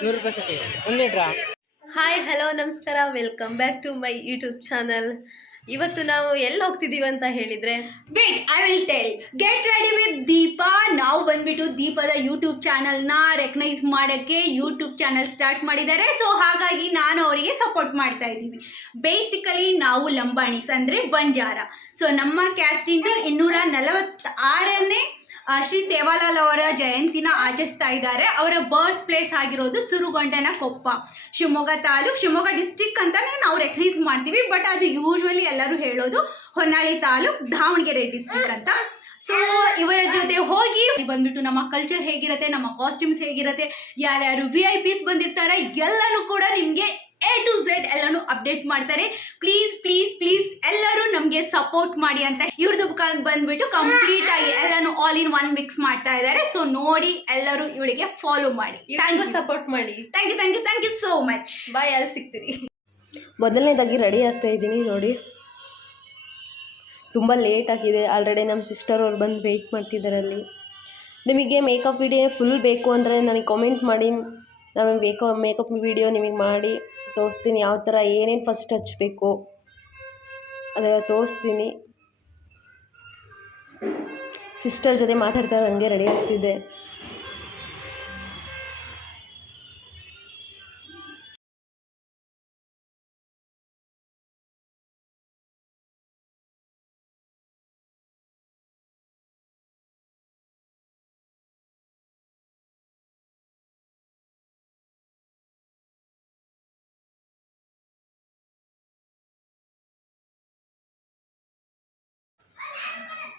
100 ರೂಪಾಯಿ ಒಂದು ಲೀಟ್ರಾ? ಹಾಯ್ ಹಲೋ ನಮಸ್ಕಾರ, welcome back to my YouTube channel. ಇವತ್ತು ನಾವು ಎಲ್ಲಿ ಹೋಗ್ತಿದ್ದೀವಿ ಅಂತ ಹೇಳಿದರೆ, wait I will tell. Get ready with Deepa. ನಾವು ಬಂದ್ಬಿಟ್ಟು ದೀಪದ ಯೂಟ್ಯೂಬ್ ಚಾನಲ್ನ ರೆಕಗ್ನೈಸ್ ಮಾಡೋಕ್ಕೆ ಯೂಟ್ಯೂಬ್ ಚಾನಲ್ ಸ್ಟಾರ್ಟ್ ಮಾಡಿದ್ದಾರೆ. ಸೊ ಹಾಗಾಗಿ ನಾನು ಅವರಿಗೆ ಸಪೋರ್ಟ್ ಮಾಡ್ತಾ ಇದ್ದೀವಿ. ಬೇಸಿಕಲಿ ನಾವು ಲಂಬಾಣಿಸ್ ಅಂದರೆ ಬಂಜಾರ. ಸೊ ನಮ್ಮ ಕ್ಯಾಸ್ಟಿಂದ 246ನೇ ಶ್ರೀ ಸೇವಾಲಾಲ್ ಅವರ ಜಯಂತಿನ ಆಚರಿಸ್ತಾ ಇದ್ದಾರೆ. ಅವರ ಬರ್ತ್ ಪ್ಲೇಸ್ ಆಗಿರೋದು ಸುರುಗೊಂಡನ ಕೊಪ್ಪ, ಶಿವಮೊಗ್ಗ ತಾಲೂಕ್, ಶಿವಮೊಗ್ಗ ಡಿಸ್ಟಿಕ್ ಅಂತಲೇ ನಾವು ರೆಕಗ್ನೈಸ್ ಮಾಡ್ತೀವಿ. ಬಟ್ ಅದು ಯೂಶ್ವಲಿ ಎಲ್ಲರೂ ಹೇಳೋದು ಹೊನ್ನಾಳಿ ತಾಲೂಕ್, ದಾವಣಗೆರೆ ಡಿಸ್ಟಿಕ್ ಅಂತ. ಸೊ ಇವರ ಜೊತೆ ಹೋಗಿ ಬಂದ್ಬಿಟ್ಟು ನಮ್ಮ ಕಲ್ಚರ್ ಹೇಗಿರುತ್ತೆ, ನಮ್ಮ ಕಾಸ್ಟ್ಯೂಮ್ಸ್ ಹೇಗಿರುತ್ತೆ, ಯಾರ್ಯಾರು VIP ಬಂದಿರ್ತಾರೆ ಎಲ್ಲನೂ ಕೂಡ ನಿಮಗೆ A to Z ಎಲ್ಲನೂ ಅಪ್ಡೇಟ್ ಮಾಡ್ತಾರೆ. ಪ್ಲೀಸ್ ಪ್ಲೀಸ್ ಪ್ಲೀಸ್ ಎಲ್ಲರೂ ನಮಗೆ ಸಪೋರ್ಟ್ ಮಾಡಿ ಅಂತ ಇವ್ರದ್ದು ಬಂದ್ಬಿಟ್ಟು ಕಂಪ್ಲೀಟ್ ಆಗಿ ಎಲ್ಲನೂ ಆಲ್ ಇನ್ ಒನ್ ಮಿಕ್ಸ್ ಮಾಡ್ತಾ ಇದ್ದಾರೆ. ಸೊ ನೋಡಿ ಎಲ್ಲರೂ ಇವಳಿಗೆ ಫಾಲೋ ಮಾಡಿ, ಸಪೋರ್ಟ್ ಮಾಡಿ. Thank you so much. Bye, ಅಲ್ಲಿ ಸಿಗ್ತೀರಿ. ಮೊದಲನೇದಾಗಿ ರೆಡಿ ಆಗ್ತಾ ಇದ್ದೀನಿ ನೋಡಿ. ತುಂಬ ಲೇಟ್ ಆಗಿದೆ. ಆಲ್ರೆಡಿ ನಮ್ಮ ಸಿಸ್ಟರ್ ಅವ್ರು ಬಂದು ವೆಯ್ಟ್ ಮಾಡ್ತಿದ್ದಾರೆ ಅಲ್ಲಿ. ನಿಮಗೆ ಮೇಕಪ್ ವಿಡಿಯೋ ಫುಲ್ ಬೇಕು ಅಂದರೆ ನನಗೆ ಕಾಮೆಂಟ್ ಮಾಡಿ, ನಾನು ಮೇಕಪ್ ವಿಡಿಯೋ ನಿಮಗೆ ಮಾಡಿ ತೋರಿಸ್ತೀನಿ. ಯಾವ ಥರ ಏನೇನು ಫಸ್ಟ್ ಹಚ್ಚಬೇಕು ಅದೆಲ್ಲ ತೋರಿಸ್ತೀನಿ. ಸಿಸ್ಟರ್ ಜೊತೆ ಮಾತಾಡ್ತಾರೆ, ಹಂಗೆ ರೆಡಿ ಆಗ್ತಿದ್ದೆ.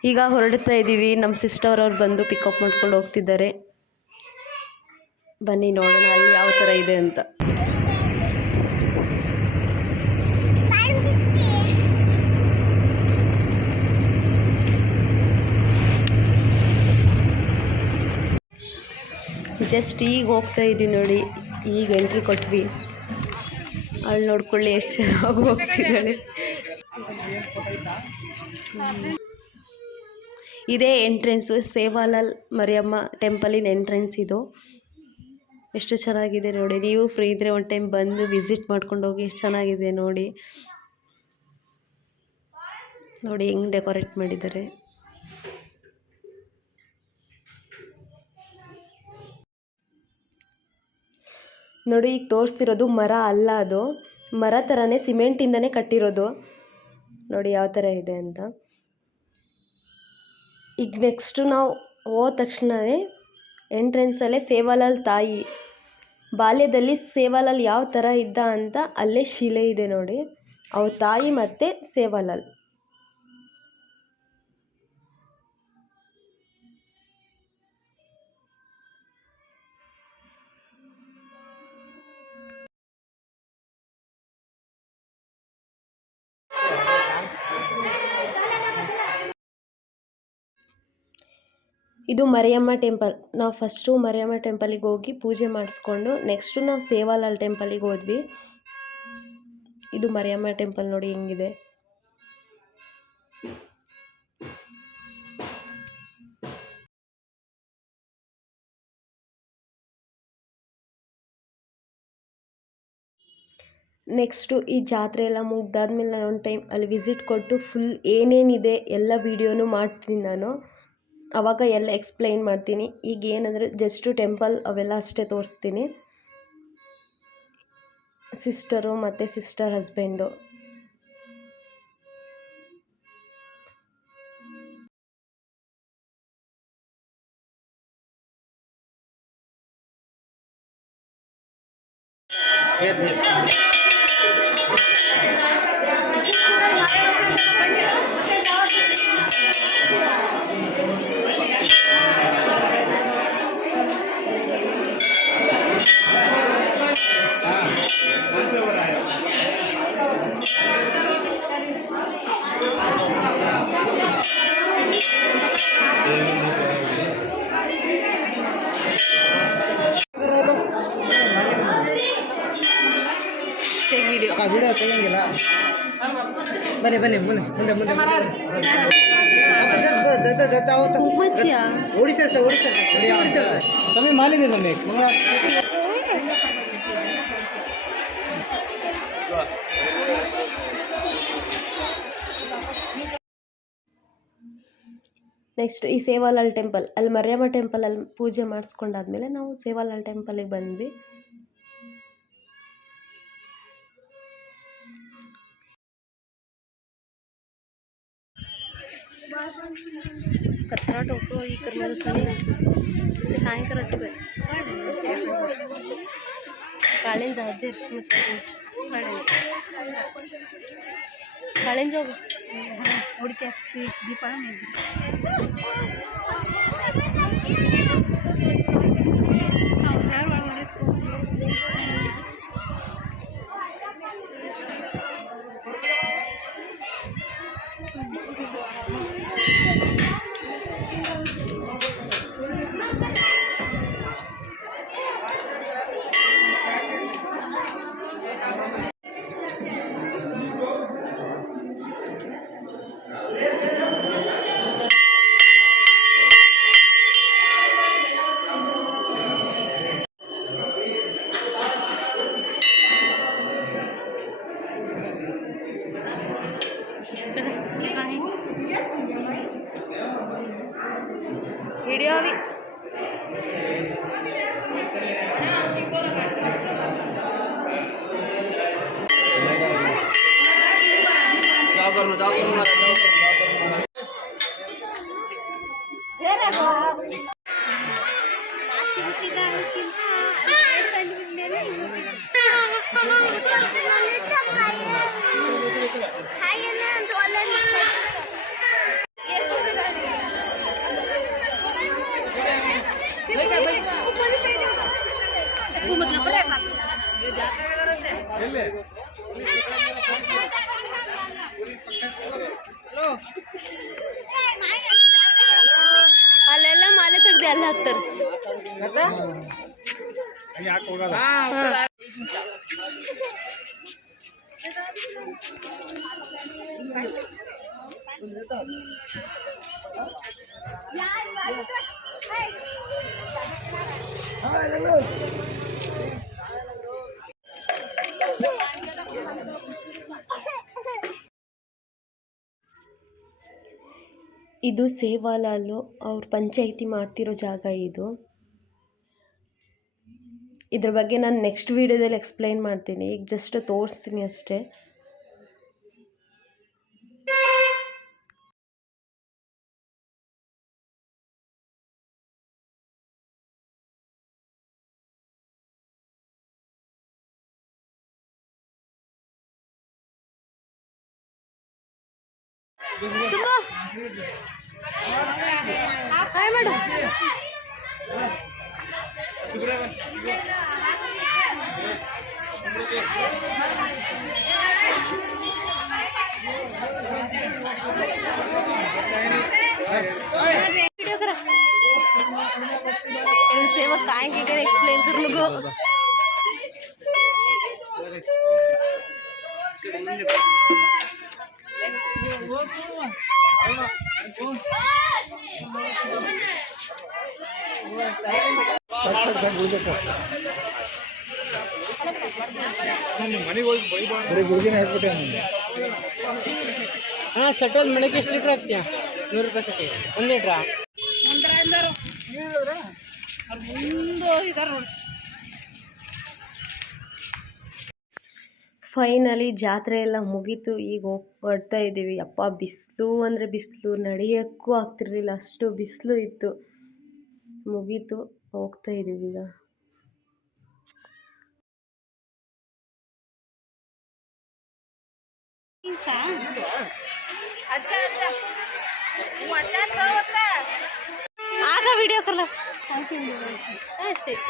ಈಗ ಹೊರಡ್ತಾ ಇದ್ದೀವಿ. ನಮ್ಮ ಸಿಸ್ಟರ್ ಅವ್ರು ಬಂದು ಪಿಕಪ್ ಮಾಡ್ಕೊಂಡು ಹೋಗ್ತಿದ್ದಾರೆ. ಬನ್ನಿ ನೋಡೋಣ ಅಲ್ಲಿ ಯಾವ ಥರ ಇದೆ ಅಂತ. ಜಸ್ಟ್ ಈಗ ಹೋಗ್ತಾ ಇದ್ದೀವಿ ನೋಡಿ. ಈಗ ಎಂಟ್ರಿ ಕೊಟ್ವಿ. ಅಲ್ಲಿ ನೋಡ್ಕೊಳ್ಳಿ ಎಷ್ಟು ಚೆನ್ನಾಗಿ ಹೋಗ್ತಿದ್ದಾಳೆ. ಇದೇ ಎಂಟ್ರೆನ್ಸು, ಸೇವಾಲಾಲ್ ಮರಿಯಮ್ಮ ಟೆಂಪಲಿನ ಎಂಟ್ರೆನ್ಸ್ ಇದು. ಎಷ್ಟು ಚೆನ್ನಾಗಿದೆ ನೋಡಿ. ನೀವು ಫ್ರೀ ಇದ್ದರೆ ಒಂದು ಟೈಮ್ ಬಂದು ವಿಸಿಟ್ ಮಾಡ್ಕೊಂಡು ಹೋಗಿ. ಎಷ್ಟು ಚೆನ್ನಾಗಿದೆ ನೋಡಿ. ನೋಡಿ ಹೆಂಗೆ ಡೆಕೋರೇಟ್ ಮಾಡಿದ್ದಾರೆ. ನೋಡಿ ಈಗ ತೋರಿಸ್ತಿರೋದು ಮರ ಅಲ್ಲ, ಅದು ಮರ ಥರನೇ ಸಿಮೆಂಟಿಂದನೇ ಕಟ್ಟಿರೋದು. ನೋಡಿ ಯಾವ ಥರ ಇದೆ ಅಂತ. ಈಗ ನೆಕ್ಸ್ಟು ನಾವು ಹೋದ ತಕ್ಷಣವೇ ಎಂಟ್ರೆನ್ಸಲ್ಲೇ ಸೇವಾಲಾಲ್ ತಾಯಿ, ಬಾಲ್ಯದಲ್ಲಿ ಸೇವಾಲಾಲ್ ಯಾವ ಥರ ಇದ್ದ ಅಂತ ಅಲ್ಲೇ ಶಿಲೆ ಇದೆ ನೋಡಿ. ಅವ್ರ ತಾಯಿ ಮತ್ತು ಸೇವಾಲಾಲ್. ಇದು ಮರಿಯಮ್ಮ ಟೆಂಪಲ್. ನಾವು ಫಸ್ಟು ಮರಿಯಮ್ಮ ಟೆಂಪಲಿಗೆ ಹೋಗಿ ಪೂಜೆ ಮಾಡಿಸ್ಕೊಂಡು ನೆಕ್ಸ್ಟು ನಾವು ಸೇವಾಲಾಲ್ ಟೆಂಪಲಿಗೆ ಹೋದ್ವಿ. ಇದು ಮರಿಯಮ್ಮ ಟೆಂಪಲ್ ನೋಡಿ ಹೆಂಗಿದೆ. ನೆಕ್ಸ್ಟು ಈ ಜಾತ್ರೆ ಎಲ್ಲ ಮುಗ್ದಾದ್ಮೇಲೆ ನಾನು ಒಂದು ಟೈಮ್ ಅಲ್ಲಿ ವಿಸಿಟ್ ಕೊಟ್ಟು ಫುಲ್ ಏನೇನಿದೆ ಎಲ್ಲ ವೀಡಿಯೋನು ಮಾಡ್ತೀನಿ ನಾನು. ಆವಾಗ ಎಲ್ಲ ಎಕ್ಸ್ಪ್ಲೈನ್ ಮಾಡ್ತೀನಿ. ಈಗ ಏನಂದರೆ ಜಸ್ಟು ಟೆಂಪಲ್ ಅವೆಲ್ಲ ಅಷ್ಟೇ ತೋರಿಸ್ತೀನಿ. ಸಿಸ್ಟರು ಮತ್ತು ಸಿಸ್ಟರ್ ಹಸ್ಬೆಂಡು. ವಿಡಿಯೋ ತೆಗಿಯಂಗಿಲ್ಲ. ಬನ್ನಿ ಬನ್ನಿ ಮುಂದೆ ಮುಂದೆ ಮುಂದೆ ಕುಂಕುಮಚ್ಚಿಯಾ ಓಡಿಸರ್ ಸರ್ ಓಡಿಸರ್ ಓಡಿಸರ್ ಸಮಯ ಮಾಲಿದೆ ಸಮಯ ನೆಕ್ಸ್ಟ್ ಈ ಸೇವಾಲಾಲ್ ಟೆಂಪಲ್ ಅಲ್ಲಿ ಮರಿಯಮ್ಮ ಟೆಂಪಲಲ್ಲಿ ಪೂಜೆ ಮಾಡಿಸ್ಕೊಂಡಾದ್ಮೇಲೆ ನಾವು ಸೇವಾಲಾಲ್ ಟೆಂಪಲಿಗೆ ಬಂದ್ವಿ. कचरा टोपो ही करने सुनी से काय करायचं काय काळेन जाते काळेन जाऊ उडते दीपा वीडियो अभी ಅಲ್ಲೆಲ್ಲ ಮಾಲೆ ತೆಗ್ದು ಅಲ್ಲಿ ಹಾಕ್ತಾರೆ. ಇದು ಸೇವಾಲಾಲು ಅವ್ರ ಪಂಚಾಯಿತಿ ಮಾಡ್ತಿರೋ ಜಾಗ ಇದು. ಇದ್ರ ಬಗ್ಗೆ ನಾನು ನೆಕ್ಸ್ಟ್ ವೀಡಿಯೋದಲ್ಲಿ ಎಕ್ಸ್ಪ್ಲೈನ್ ಮಾಡ್ತೀನಿ, ಈಗ ಜಸ್ಟ್ ತೋರಿಸ್ತೀನಿ ಅಷ್ಟೇ. ಹಾಯ್ ಮಾಡು. सेवा काय के एक्सप्लेन कर लोगो हाँ सटल मड़े ಎಷ್ಟು ಲೀಟರ್ ಹಾಕ್ತೀಯಾ? 100 ರೂಪಾಯಿ ಸಟಿ 1 ಲೀಟರ್ ಫೈನಲಿ ಜಾತ್ರೆ ಎಲ್ಲ ಮುಗೀತು. ಈಗ ಹೊರಡ್ತಾ ಇದ್ದೀವಿ. ಅಪ್ಪ ಬಿಸಿಲು ಅಂದರೆ ಬಿಸಿಲು, ನಡೆಯೋಕ್ಕೂ ಆಗ್ತಿರ್ಲಿಲ್ಲ, ಅಷ್ಟು ಬಿಸಿಲು ಇತ್ತು. ಮುಗೀತು, ಹೋಗ್ತಾ ಇದ್ದೀವಿ ಈಗ. आगा वीडियो कर लो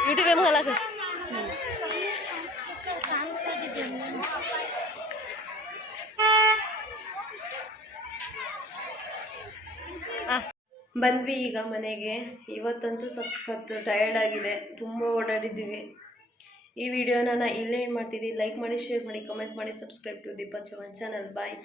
यूट्यूब में गला कर ಬಂದ್ವಿ ಈಗ ಮನೆಗೆ. ಇವತ್ತಂತೂ ಸಖತ್ ಟಯರ್ಡ್ ಆಗಿದೆ, ತುಂಬ ಓಡಾಡಿದ್ದೀವಿ. ಈ ವಿಡಿಯೋನ ನಾನು ಇಲ್ಲೇ ಏನು ಮಾಡ್ತಿದ್ದೀನಿ, ಲೈಕ್ ಮಾಡಿ, ಶೇರ್ ಮಾಡಿ, ಕಮೆಂಟ್ ಮಾಡಿ, subscribe to Deepa Chavan channel. Bye.